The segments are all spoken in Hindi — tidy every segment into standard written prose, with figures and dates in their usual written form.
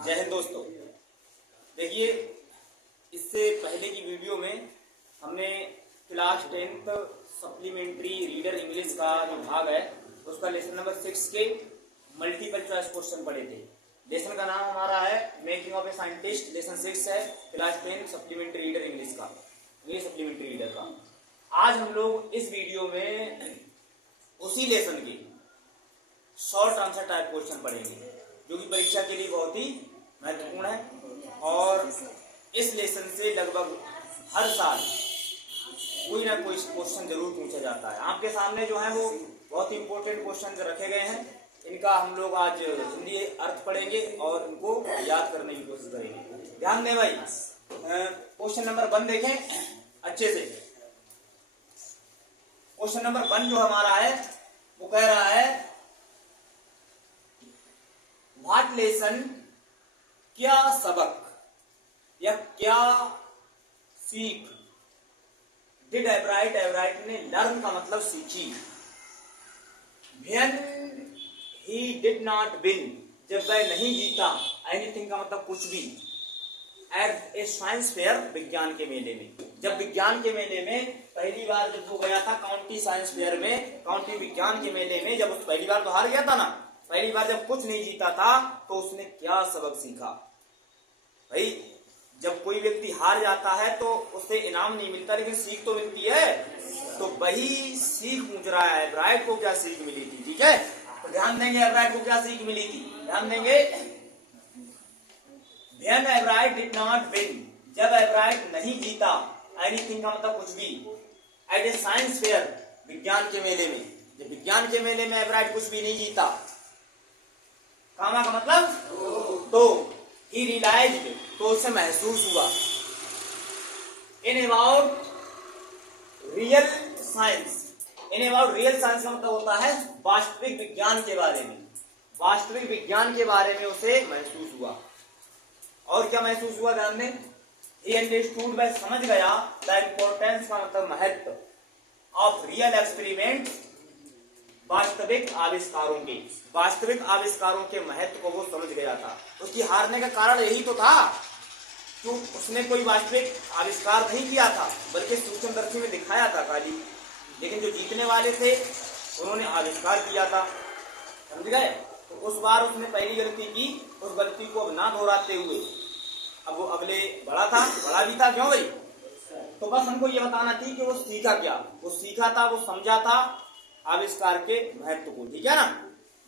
जय हिंद दोस्तों। देखिए, इससे पहले की वीडियो में हमने class 10th supplementary reader English का जो भाग है उसका लेसन नंबर 6 के मल्टीपल चॉइस क्वेश्चन पढ़े थे। लेसन का नाम हमारा है making of a scientist. Lesson 6 है क्लास 10 सप्लीमेंट्री रीडर इंग्लिश का, इंग्लिश सप्लीमेंट्री रीडर का। आज हम लोग इस वीडियो में उसी लेसन के शॉर्ट आंसर टाइप क्वेश्चन पढ़ेंगे जो कि परीक्षा के लिए बहुत ही महत्वपूर्ण है। और इस लेसन से लगभग हर साल कोई ना कोई क्वेश्चन जरूर पूछा जाता है। आपके सामने जो है वो बहुत ही इंपॉर्टेंट क्वेश्चन रखे गए हैं। इनका हम लोग आज हिंदी अर्थ पढ़ेंगे और इनको याद करने की कोशिश करेंगे। ध्यान दें भाई, क्वेश्चन नंबर 1 देखें अच्छे से। क्वेश्चन नंबर 1 जो हमारा है वो कह रहा है व्हाट लेसन, क्या सबक या क्या सीख डिड एवराइट, एवराइट ने लर्न का मतलब सीखी। When he did not win, जब वह नहीं जीता, एनीथिंग का मतलब कुछ भी, एट ए साइंस फेयर, विज्ञान के मेले में। जब विज्ञान के मेले में पहली बार जब वो गया था काउंटी साइंस फेयर में, काउंटी विज्ञान के मेले में, जब उस पहली बार तो हार गया था ना, पहली बार जब कुछ नहीं जीता था तो उसने क्या सबक सीखा। भाई जब कोई व्यक्ति हार जाता है तो उससे इनाम नहीं मिलता लेकिन सीख तो मिलती है, तो वही सीख पूछ रहा है एवराइट को क्या सीख मिली थी। ठीक है, तो ध्यान देंगे एवराइट को क्या सीख मिली थी, ध्यान देंगे। When एवराइट डिड नॉट विन, जब एवराइट नहीं जीता, एनीथिंग का मतलब कुछ भी, एट ए साइंस फेयर, विज्ञान के मेले में, जब विज्ञान के मेले में एवराइट कुछ भी नहीं जीता, कामा का मतलब तो ही रियलाइज्ड, तो उसे महसूस हुआ, in about real science, in about real science का मतलब होता है वास्तविक विज्ञान के बारे में, वास्तविक विज्ञान के बारे में उसे महसूस हुआ। और क्या महसूस हुआ, ध्यान दें, he understood, वह समझ गया, द इम्पोर्टेंस का मतलब महत्व, ऑफ रियल एक्सपेरिमेंट, वास्तविक आविष्कारों के, वास्तविक आविष्कारों के महत्व को वो समझ गया था। उसकी हारने का कारण यही तो था कि उसने कोई वास्तविक आविष्कार नहीं किया था बल्कि सूक्ष्मदर्शी में दिखाया था खाली, लेकिन जो जीतने वाले थे उन्होंने आविष्कार किया था। समझ गए? तो उस बार उसने पहली गलती की, उस गलती को अब ना दोहराते हुए अब वो अगले बड़ा भी था। क्यों भाई? तो बस हमको ये बताना थी कि वो सीखा क्या, वो सीखा था, वो समझा था आविष्कार के महत्व को। ठीक है ना,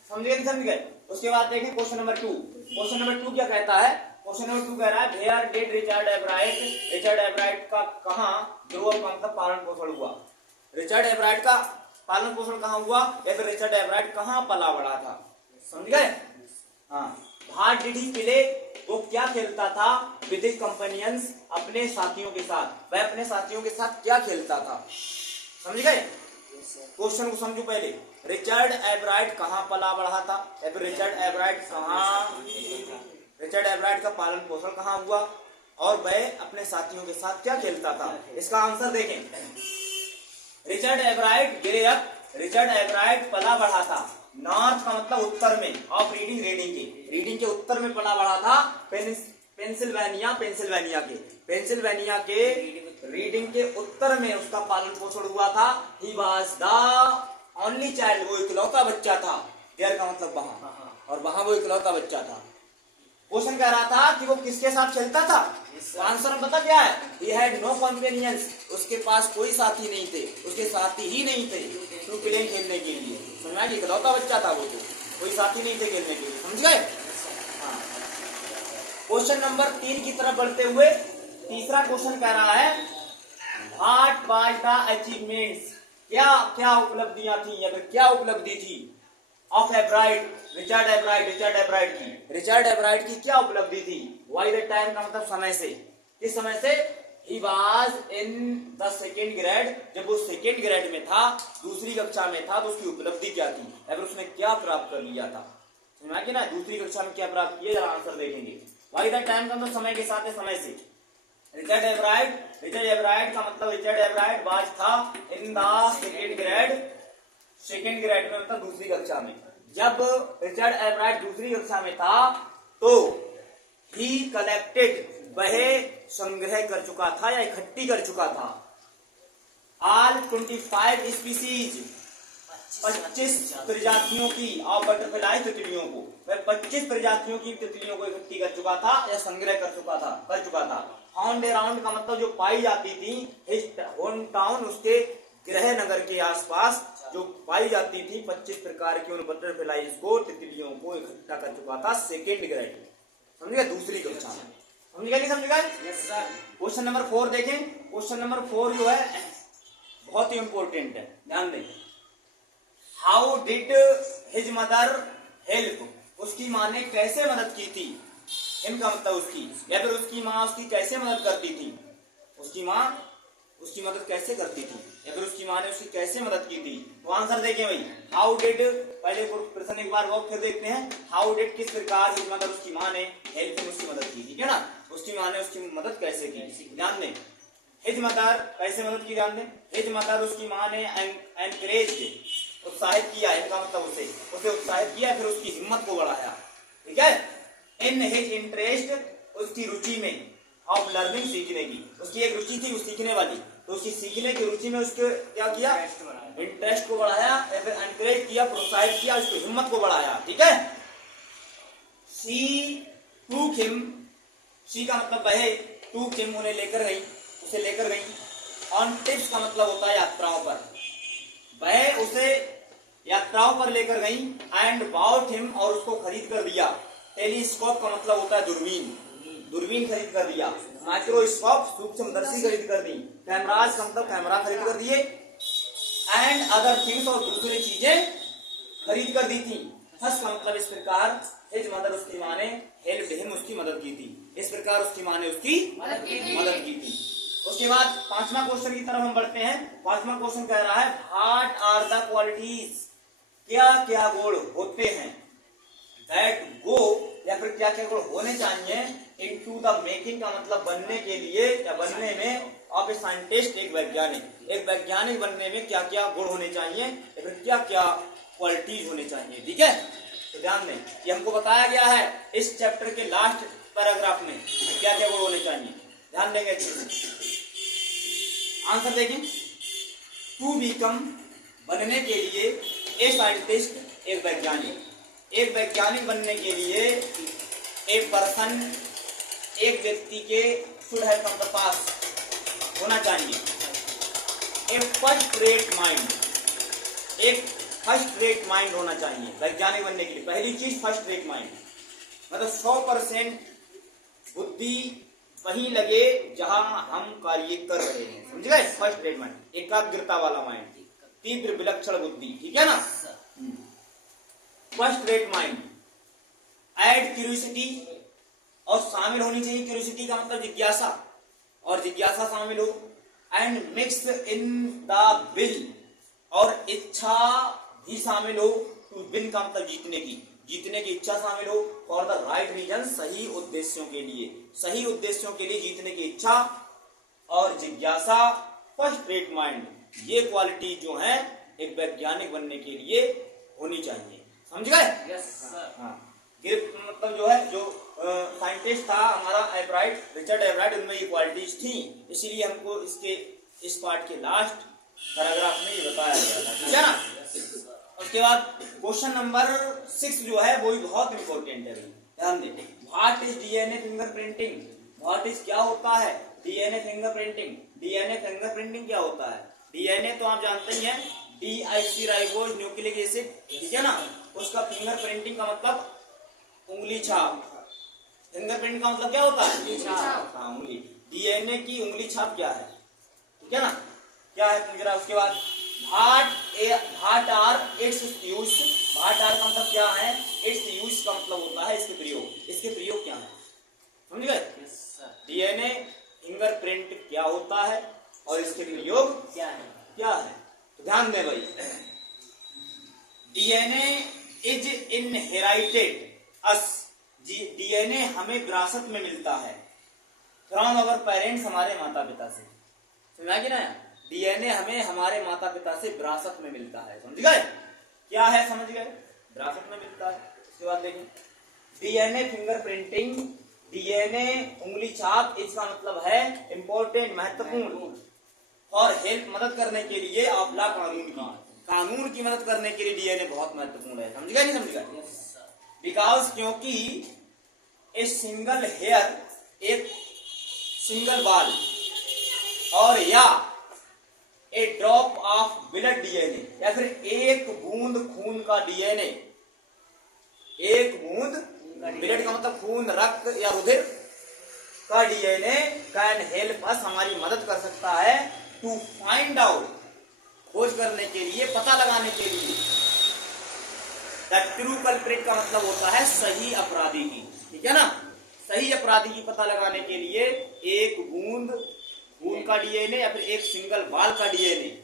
समझ गए? समझ गए? उसके बाद देखें क्वेश्चन नंबर 2। क्वेश्चन नंबर 2 क्या कहता है? क्वेश्चन नंबर 2 कह रहा है वेयर डिड रिचर्ड एवराइट, रिचर्ड एवराइट का कहाँ ग्रो अप का मतलब पालन पोषण हुआ। रिचर्ड एवराइट का पालन पोषण कहाँ हुआ, या फिर रिचर्ड एवराइट कहाँ पला बड़ा था। समझ गए? हाँ। व्हाट डिड ही प्ले, वो क्या खेलता था, विद हिज कंपेनियंस, अपने साथियों के साथ, वह अपने साथियों के साथ क्या खेलता था। समझ गए? क्वेश्चन को समझो पहले। रिचर्ड एवराइट कहाँ पला बढ़ा था, या फिर रिचर्ड एवराइट का पालन पोषण कहाँ हुआ, और वह अपने साथियों के साथ क्या खेलता था। इसका आंसर देखें, रिचर्ड एवराइट ग्रे अप, रिचर्ड एवराइट पला बढ़ा था नॉर्थ का मतलब उत्तर में, ऑफ रीडिंग, रीडिंग के उत्तर में पला बढ़ा था, पेंसिल्वेनिया के रीडिंग के उत्तर में उसका पालन पोषण हुआ था। He was the only child, वो इकलौता बच्चा था, देयर का मतलब वहां, और वहां वो इकलौता बच्चा था। क्वेश्चन कह रहा था कि वो किसके साथ खेलता था, आंसर पता क्या है, ही हैड नो कंपेनियंस, उसके पास कोई साथी नहीं थे, उसके साथी ही नहीं थे टू प्ले, खेलने के लिए। समझ में? इकलौता बच्चा था वो, तो कोई साथी नहीं थे खेलने के लिए। समझ गए? हाँ। क्वेश्चन नंबर 3 की तरफ बढ़ते हुए तीसरा क्वेश्चन कह रहा है व्हाट वाज द अचीवमेंट्स, क्या उपलब्धियां थी या फिर क्या उपलब्धि थी, ऑफ एवराइट, रिचर्ड एवराइट की क्या उपलब्धि थी। वाई द टाइम का मतलब समय से, किस समय से, he was in the second grade, जब वो सेकेंड ग्रेड में था, दूसरी कक्षा में था, तो उसकी उपलब्धि क्या थी, या फिर उसने क्या प्राप्त कर लिया था। समझा कि ना, दूसरी कक्षा में क्या प्राप्त किया, जरा आंसर देखेंगे। वाई द टाइम का मतलब समय के साथ है, समय से। रिचर्ड एवराइट का मतलब रिचर्ड एवराइट वाज था इन द सेकेंड ग्रेड में मतलब दूसरी कक्षा में। जब रिचर्ड एवराइट दूसरी कक्षा में था तो ही कलेक्टेड, वह संग्रह कर चुका था या इकट्ठी कर चुका था। ऑल 25 स्पीसीज, 25 प्रजातियों की ऑफ बटरफ्लाई, तितलियों को, वह 25 प्रजातियों की तितलियों को इकट्ठी कर चुका था या संग्रह कर चुका था। फाउंड अराउंड का मतलब जो पाई जाती थी हिज होम टाउन, उसके गृह नगर के आसपास जो पाई जाती थी 25 प्रकार की उन बटरफ्लाईज को, तितलियों को इकट्ठा कर चुका था सेकेंड ग्रेड में। समझेगा, दूसरी कक्षा में। समझेगा नहीं समझेगा? क्वेश्चन नंबर 4 देखें। क्वेश्चन नंबर 4 जो है बहुत ही इंपॉर्टेंट है, ध्यान दें। How did his mother help, उसकी माँ ने कैसे मदद की थी। हिम का मतलब उसकी, या फिर उसकी माँ उसकी कैसे मदद करती थी। उसकी माँ उसकी मदद कैसे करती थी, या फिर उसकी माँ ने उसकी कैसे मदद की थी। तो आंसर देखें भाई, हाउ डिड, पहले प्रश्न एक बार फिर देखते हैं। हाउ डिड, किस प्रकार हिज मदर, उसकी माँ ने हेल्प हिम, उसकी मदद की, ठीक है ना। उसकी माँ ने उसकी मदद कैसे की, ध्यान दें। हिज मदर कैसे मदद की, ध्यान दें। हिज मदर, उसकी माँ ने एनकरेज्ड, उत्साहित किया, इनका मतलब उसे उत्साहित किया, फिर उसकी हिम्मत को बढ़ाया, ठीक है। इन हिज इंटरेस्ट, उसकी रुचि में, ऑफ लर्निंग, सीखने की, उसकी एक रुचि थी उस सीखने वाली, तो उसकी सीखने की रुचि में उसके क्या किया, इंटरेस्ट को बढ़ाया, या फिर एनकरेज किया, प्रोत्साहित किया, उसकी हिम्मत को बढ़ाया, ठीक है। शी टूक हिम, शी का मतलब वह, टूक हिम उन्हें लेकर गई, उसे लेकर गई। ऑन टिप्स का मतलब होता है यात्राओं पर, वह उसे यात्राओं पर लेकर गई। एंड बाउट हिम, और उसको खरीद कर दिया। टेलीस्कोप का मतलब होता है दूरबीन, दूरबीन खरीद कर दिया। माइक्रोस्कोप, सूक्ष्मदर्शी खरीद कर दी। कैमराज का मतलब कैमरा खरीद कर दिए। एंड अदर थिंग्स, और दूसरी चीजें खरीद कर दी थी। थस का मतलब इस प्रकार, हिज मदर, उसकी माँ ने हेल्प हिम, उसकी मदद की थी, इस प्रकार उसकी माँ ने उसकी मदद की थी। उसके बाद 5वां क्वेश्चन की तरफ हम बढ़ते हैं। 5वां क्वेश्चन कह रहा है, व्हाट आर द क्वालिटीज, क्या क्या गुण होते हैं, दैट गो, या फिर क्या क्या गुण होने चाहिए, इनटू द मेकिंग का मतलब बनने के लिए या बनने में, ऑफ ए साइंटिस्ट, एक वैज्ञानिक बनने में क्या क्या गुण होने चाहिए, या फिर क्या क्या क्वालिटीज होने चाहिए, ठीक है। तो ध्यान दें, ये हमको बताया गया है इस चैप्टर के लास्ट पैराग्राफ में, क्या क्या गुण होने चाहिए, ध्यान देंगे अच्छे से। आंसर देखें, टू बिकम, बनने के लिए, ए साइंटिस्ट, एक वैज्ञानिक बनने के लिए, एक पर्सन, एक व्यक्ति के, शुड हैव फ्रॉम द पास, होना चाहिए एक फर्स्ट रेट माइंड, एक फर्स्ट रेट माइंड होना चाहिए वैज्ञानिक बनने के लिए। पहली चीज फर्स्ट रेट माइंड, मतलब 100% बुद्धि वहीं लगे जहां हम कार्य कर रहे हैं, समझ गए। फर्स्ट रेट माइंड, एकाग्रता वाला माइंड, तीव्र विलक्षण बुद्धि, ठीक है ना। First rate mind. Add curiosity, और शामिल होनी चाहिए, क्यूरियोसिटी का मतलब जिज्ञासा, और जिज्ञासा शामिल हो। And mix in the will, और इच्छा भी शामिल हो। टू विन का मतलब जीतने की इच्छा शामिल हो। फॉर द राइट रीजन, सही उद्देश्यों के लिए जीतने की इच्छा और जिज्ञासा, फर्स्ट रेट माइंड, ये क्वालिटी जो है एक वैज्ञानिक बनने के लिए होनी चाहिए, समझ गए। Yes sir. हाँ, मतलब जो है, जो साइंटिस्ट था हमारा एवराइट, रिचर्ड एवराइट, उनमें ये क्वालिटीज थी, इसीलिए हमको इस पार्ट के लास्ट पैराग्राफ में ये बताया गया था, ठीक है ना। उसके बाद क्वेश्चन नंबर 6 जो है वो भी बहुत इंपॉर्टेंट है, ध्यान दें। What is DNA fingerprinting, what is, क्या होता है डीएनए फिंगरप्रिंटिंग। डीएनए फिंगरप्रिंटिंग क्या होता है। डीएनए तो आप जानते ही हैं, डीआईसी राइबोज न्यूक्लिक एसिड, ठीक है ना। उसका फिंगरप्रिंटिंग का मतलब उंगली छाप। फिंगरप्रिंट का मतलब क्या होता है, उंगली छाप। हाँ, उंगली। डीएनए की उंगली छाप क्या है, ठीक है ना, क्या है जरा। उसके बाद what are its use, what are का मतलब क्या है, इट्स यूज का मतलब होता है इसके प्रयोग। इसके प्रयोग क्या है, समझ गए। डीएनए फिंगरप्रिंट क्या होता है और इसके प्रयोग क्या है। तो ध्यान दें भाई, DNA is inherited us, DNA हमें विरासत में मिलता है फ्रॉम अवर पेरेंट्स, हमारे माता पिता से। समझा कि ना, डीएनए हमें हमारे माता पिता से विरासत में मिलता है, समझ गए। क्या है, समझ गए, विरासत में मिलता है। उसके बाद देखिए, डीएनए फिंगरप्रिंटिंग डीएनए उंगली छाप, इसका मतलब है इंपॉर्टेंट, महत्वपूर्ण। और हेल्प, मदद करने के लिए, आपला कानून की मदद करने के लिए डीएनए बहुत महत्वपूर्ण है। समझ गया नहीं समझ गया? बिकॉज, क्योंकि ए सिंगल हेयर, एक सिंगल बाल, और या ए ड्रॉप ऑफ ब्लड डीएनए, या फिर एक बूंद खून का डीएनए, एक बूंद ब्लड का मतलब खून, रक्त या रुधिर का डीएनए कैन हेल्प अस, हमारी मदद कर सकता है, टू फाइंड आउट, खोज करने के लिए, पता लगाने के लिए, द ट्रू कल्प्रिट का मतलब होता है सही अपराधी की, ठीक है ना? सही अपराधी की पता लगाने के लिए एक बूंद खून का डीएनए या फिर एक सिंगल बाल का डीएनए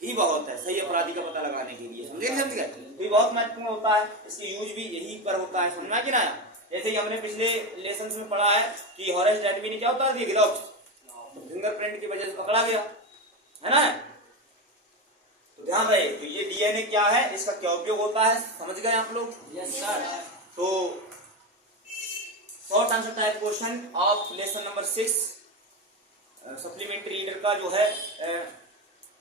ही बहुत है सही अपराधी का पता लगाने के लिए। समझे नहीं समझ गए? तो ये बहुत महत्वपूर्ण होता है, इसकी यूज भी यही पर होता है। समझ में आ गया ना? जैसे कि हमने पिछले लेसन में पढ़ा है कि हॉरेस डेडमी ने क्या होता है, ग्लव्स, फिंगरप्रिंट की वजह से पकड़ा गया है ना, तो ध्यान रहे। तो ये डीएनए क्या है, इसका क्या उपयोग होता है, समझ गए आप लोग? Yes sir. तो short answer type question of lesson number 6 supplementary reader का जो है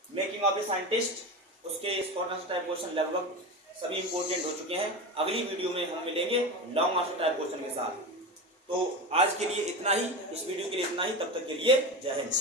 मेकिंग ऑफ ए साइंटिस्ट, उसके शॉर्ट आंसर टाइप क्वेश्चन लगभग सभी इंपोर्टेंट हो चुके हैं। अगली वीडियो में हम मिलेंगे लॉन्ग आंसर टाइप क्वेश्चन के साथ। तो आज के लिए इतना ही, इस वीडियो के लिए इतना ही, तब तक के लिए जय हिंद।